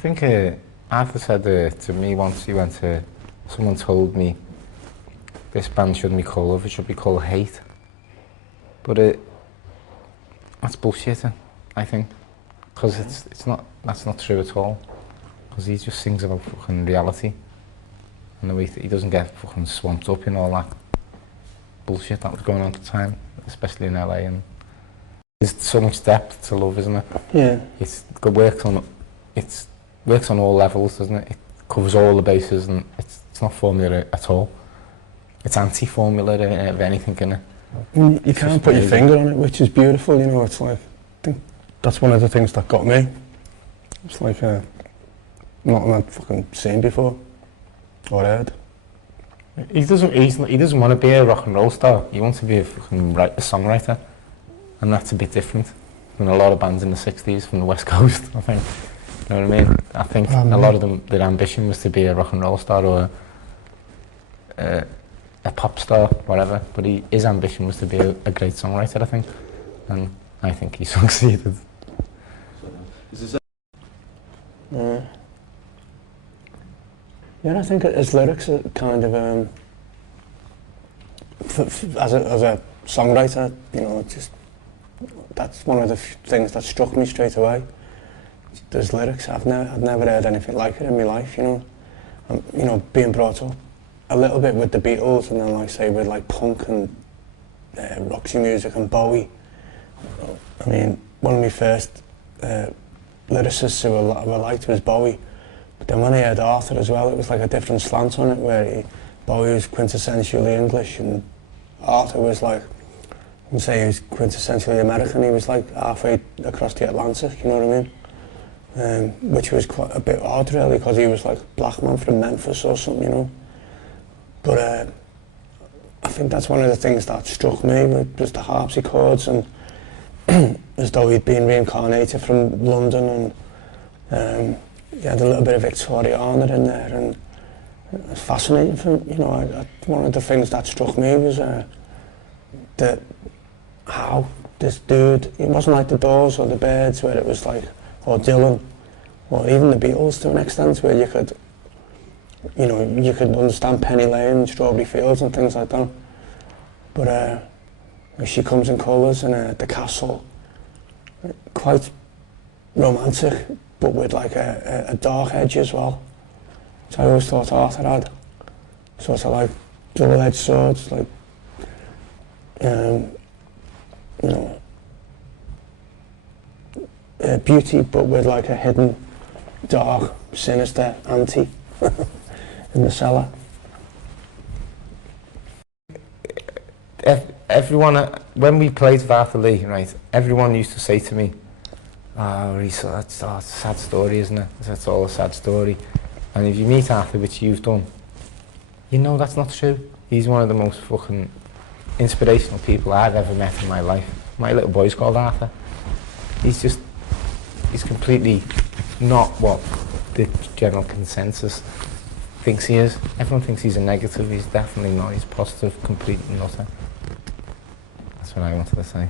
think Arthur said to me once, someone told me this band shouldn't be called Love, it should be called Hate. But that's bullshit, I think. Because that's not true at all. Because he just sings about fucking reality. And the way he doesn't get fucking swamped up in all that bullshit that was going on at the time, especially in LA. And there's so much depth to Love, isn't it? Yeah. It works on all levels, doesn't it? It covers all the bases, and it's not formula at all. It's anti-formula of anything, isn't it? You can't put your finger on it, which is beautiful, you know. It's like, I think that's one of the things that got me. It's like nothing I'd fucking seen before or heard. He doesn't want to be a rock and roll star. He wants to be a fucking songwriter, and that's a bit different than a lot of bands in the '60s from the West Coast. I think. You know what I mean? I think a lot of them, their ambition was to be a rock and roll star or a pop star, whatever. But his ambition was to be a great songwriter, I think, and I think he succeeded. Yeah, I think his lyrics are kind of as a songwriter, you know, just that's one of the things that struck me straight away. There's lyrics. I've never heard anything like it in my life, you know. You know, being brought up a little bit with the Beatles, and then like say with like punk and Roxy Music and Bowie. I mean, one of my first lyricists who I liked was Bowie. But then when I heard Arthur as well, it was like a different slant on it, where Bowie was quintessentially English and Arthur was like, I would say he was quintessentially American. He was like halfway across the Atlantic, you know what I mean? Which was quite a bit odd really, because he was like a black man from Memphis or something, you know. But I think that's one of the things that struck me, was the harpsichords, and as though he'd been reincarnated from London, and he had a little bit of Victoriana in there, and it was fascinating for me, you know. One of the things that struck me was how this dude, he wasn't like the Doors or the Byrds, where it was like, or Dylan, or even the Beatles to an extent, where you could, you know, you could understand Penny Lane, Strawberry Fields and things like that. But She Comes in Colours and The Castle, quite romantic, but with like a dark edge as well. So I always thought Arthur had sort of like double-edged swords, like, you know, beauty, but with like a hidden, dark, sinister ante in the cellar. Everyone, when we played with Arthur Lee, right, everyone used to say to me, that's a sad story, isn't it? That's all a sad story. And if you meet Arthur, which you've done, you know that's not true. He's one of the most fucking inspirational people I've ever met in my life. My little boy's called Arthur. He's completely not what the general consensus thinks he is. Everyone thinks he's a negative. He's definitely not. He's positive, complete and utter. That's what I wanted to say.